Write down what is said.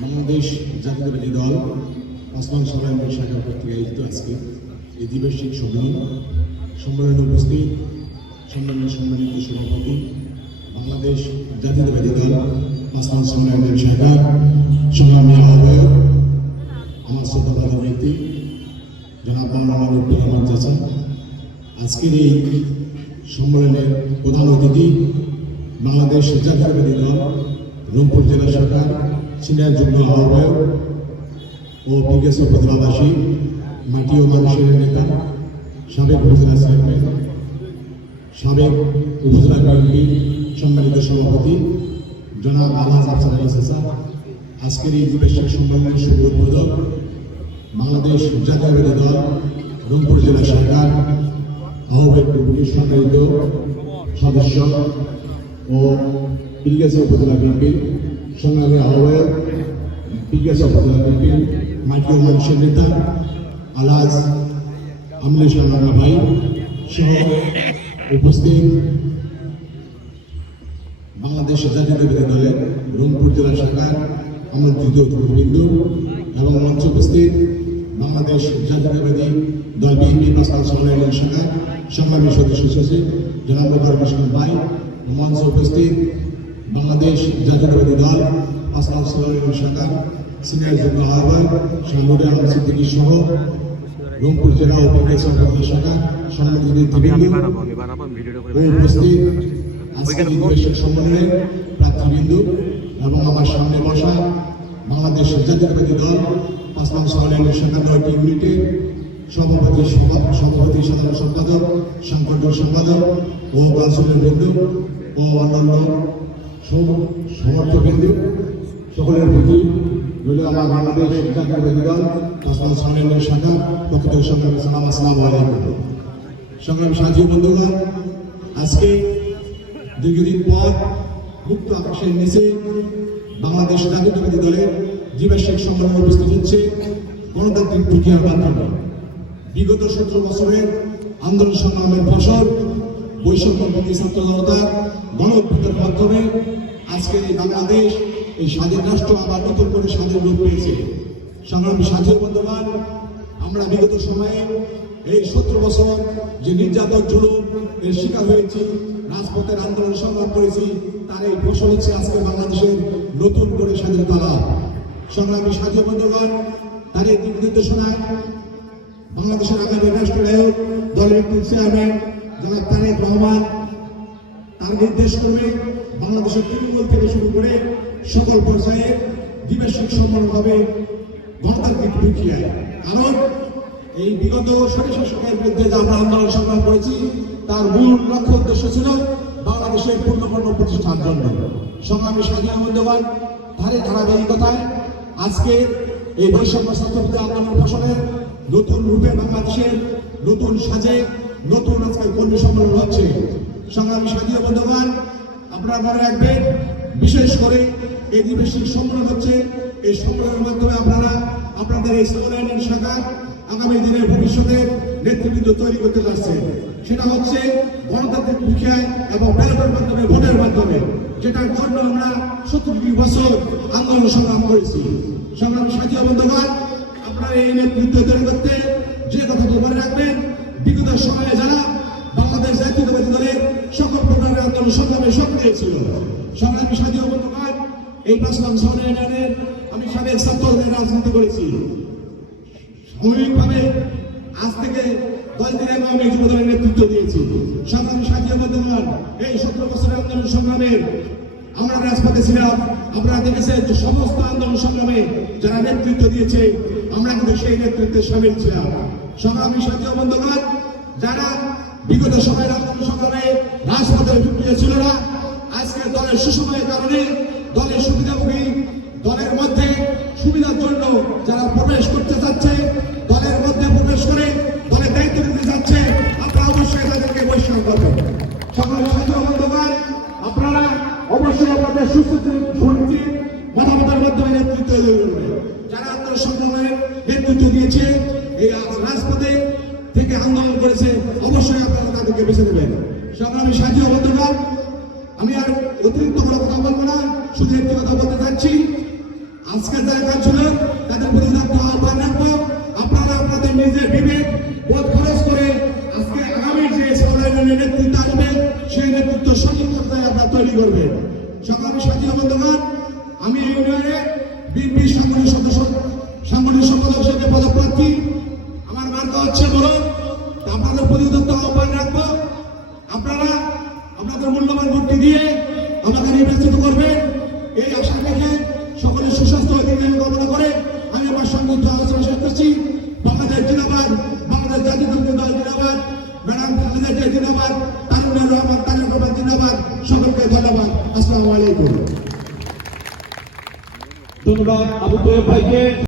বাংলাদেশ জাতীয়তাবাদী দল, আসমান সভায় শাখার কর্তৃক আয়োজিত আজকে এই দ্বিবার্ষিক সম্মেলন। সম্মেলনে উপস্থিত সম্মেলনের সম্মানিত সভাপতি, বাংলাদেশ জাতীয়তাবাদী দল, আসমান সভায় শাখার সংগ্রামী আহ্বায়ক, আমার শ্রদ্ধাবাদ ব্যক্তি, জনাব মোহাম্মদ চাচা। আজকের এই সম্মেলনের প্রধান অতিথি বাংলাদেশ জাতীয়তাবাদী দল রংপুর জেলা সরকার, সিনিয়র যুগ্ম আহ্বায়ক ও বিগেস উপজেলাবাসী, মাটি ও মানুষের নেতা, সাবেক উপজেলা চেয়ারম্যান, সাবেক উপজেলা বিএনপি সম্মানিত সভাপতি, জনাব আলহাজ আফসার আলী সাসা আজকের এই দ্বিবার্ষিক সম্মেলনের শুভ উদ্বোধক বাংলাদেশ জাতীয়তাবাদী দল, রংপুর জেলা সরকার, আহ্বায়ক সম্মানিত সদস্য ও পিলগাছা উপজেলা বিএনপির সংগ্রামী আহ্বায়ক পিলগাছা উপজেলা বিএনপির ও মানুষের নেতা আলাজ আমলে সালানা ভাই সহ উপস্থিত বাংলাদেশ জাতীয়তাবাদী দলের রংপুর জেলা শাখার আমন্ত্রিত অতিথিবৃন্দ এবং মঞ্চ উপস্থিত বাংলাদেশ জাতীয়তাবাদী দল বিএনপি প্রস্তাব সম্মেলন শাখার সংগ্রামী সদস্য সচিব জনাব ভাই মঞ্চ উপস্থিত বাংলাদেশ জাতীয়তাবাদী দল প্রস্তাব সম্মেলন শাখার সিনিয়র যুগ্ম আহ্বায়ক শাহমুদ আলম সিদ্দিকী সহ রংপুর জেলা ও বিকাশ শাখা উপস্থিত এবং আমার সামনে বসা দল পাঁচলাম সম্মেলনের শাখা নয়টি ইউনিটের সভাপতি সভা- সভাপতি সাধারণ সম্পাদক সম্পাদক ও ও অন্যান্য সম- সকলের প্রতি রইল আমার বাংলাদেশ জাতীয়তাবাদী দল পাঁচলাম সম্মেলনের শাখা, প্রকৃত সংগ্রামী সালাম, আসসালামু আলাইকুম। সংগ্রামী সাথী বন্ধুগণ, আজকে দীর্ঘদিন পর মুক্ত আকাশের নিচে বাংলাদেশ জাতীয়তাবাদী দলের দ্বিবার্ষিক সম্মেলন উপস্থিত হচ্ছে গণতান্ত্রিক প্রক্রিয়ার মাধ্যমে। বিগত সতেরো বছরের আন্দোলন সংগ্রামের ফসল বৈষম্যপন্থী ছাত্র জনতার মাধ্যমে আজকের এই বাংলাদেশ, এই স্বাধীন রাষ্ট্র আবার নতুন করে স্বাধীন রূপ পেয়েছে। সংগ্রামী সাথী বন্ধুগণ, আমরা বিগত সময়ে এই সতেরো বছর যে নির্যাতন জুলুম এর শিকার হয়েছি, রাজপথের আন্দোলন সংগ্রাম করেছি, তার এই ফসল হচ্ছে আজকে বাংলাদেশের নতুন করে স্বাধীনতা লাভ সংগ্রামী সাথী বন্ধুগণ, তার এই নির্দেশনায় বাংলাদেশের আগামী রাষ্ট্রনায়ক, দলের চেয়ারম্যান জনাব তারেক রহমান, তার নির্দেশ করবে বাংলাদেশের তৃণমূল থেকে শুরু করে সকল পর্যায়ে দ্বিবার্ষিক সম্মান হবে গণতান্ত্রিক প্রক্রিয়ায়। কারণ এই বিগত স্বৈরশাসকের বিরুদ্ধে যে আমরা আন্দোলন সংগ্রাম করেছি, তার মূল লক্ষ্য উদ্দেশ্য ছিল বাংলাদেশের পূর্ণপূর্ণ প্রতিষ্ঠান জন্য। সংগ্রামী স্বাধীন মূল্যবান ধারে ধারাবাহিকতায় আজকে এই বৈষম্য স্বাস্থ্য আন্দোলন ফসলের নতুন রূপে বাংলাদেশের নতুন সাজে নতুন আজকে কর্মী সম্মেলন হচ্ছে। সংগ্রামী স্বাধীন বন্ধুগণ, আপনারা মনে রাখবেন, বিশেষ করে এই দ্বিবার্ষিক সম্মেলন হচ্ছে। এই সম্মেলনের মাধ্যমে আপনারা আপনাদের এই সোলাইনের শাখা আগামী দিনের ভবিষ্যতে নেতৃবৃন্দ তৈরি করতে পারছে। সেটা হচ্ছে গণতান্ত্রিক প্রক্রিয়ায় এবং ব্যালটের মাধ্যমে, ভোটের মাধ্যমে। যেটার জন্য আমরা সত্তর বছর আন্দোলন সংগ্রাম করেছি। সংগ্রাম সাথী বন্ধুগণ, আপনারা এই নেতৃত্ব তৈরি করতে যে কথাটি মনে রাখবেন বিগত সময়ে যারা বাংলাদেশ জাতীয়তাবাদী দলের সকল প্রকারের আন্দোলন সংগ্রামে সক্রিয় ছিল, সংগ্রামী সাথী বন্ধুগণ, এই পাঁচলাম সম্মেলনের আমি সাবেক ছাত্রদের রাজনীতি করেছি। সাময়িকভাবে আজ থেকে দশ দিন আগে আমি যুব দলের নেতৃত্ব দিয়েছি। সংগ্রামী সাথী বন্ধুগণ, এই সতেরো বছরের আন্দোলন সংগ্রামের আমরা রাজপথে ছিলাম। আপনারা দেখেছেন যে সমস্ত আন্দোলন সংগ্রামে যারা নেতৃত্ব দিয়েছে, আমরা কিন্তু সেই নেতৃত্বে সামিল ছিলাম। সংগ্রামী সাথী বন্ধুগণ, যারা বিগত সময়ের আন্দোলন সংগ্রামে রাজপথে ছিল না আজকে দলের সুসময়ের কারণে দলের সুবিধাভোগী, দলের মধ্যে সুবিধার জন্য যারা প্রবেশ করতে চাচ্ছে, দলের মধ্যে প্রবেশ করে দলের দায়িত্ব নিতে যাচ্ছে আপনারা অবশ্যই তাদেরকে বৈষম্য করবেন সকল সাথী বন্ধুগণ অবশ্যই আপনাদের মাধ্যমে নেতৃত্ব দেবেন যারা আন্দোলন নেতৃত্ব দিয়েছে, এই রাজপথে থেকে আন্দোলন করেছে, অবশ্যই আপনারা তাদেরকে বেছে নেবেন। সংগ্রামী সাথী বন্ধুগণ, আমি আর অতিরিক্ত কোনো কথা বলব না, শুধু একটি কথা বলতে চাচ্ছি। আজকে যারা কাউন্সিলর তাদের প্রতি আহ্বান রাখব। আপনারা আপনাদের নিজের বিবেক বন্ধুগণ আমি এই ইউনিয়নে বিএনপি সাংগঠনিক সদস্য, সাংগঠনিক সম্পাদক হিসেবে পদপ্রার্থী। আমার মার্কা হচ্ছে বলুন আপনাদের প্রতি আহ্বান রাখব। আপনারা আপনাদের মূল্যবান ভোটটি দিয়ে আমাকে নির্বাচিত করবেন। এই আশা রেখে সকলের সুস্বাস্থ্য দীর্ঘায়ু কামনা করে আমি আমার সংযুক্ত আলোচনা শেষ করছি। বাংলাদেশ জিন্দাবাদ, বাংলাদেশ জাতীয় দল জিন্দাবাদ, ম্যাডাম খালেদা জিন্দাবাদ। ખુદા અબુ તોયબભાઈ કે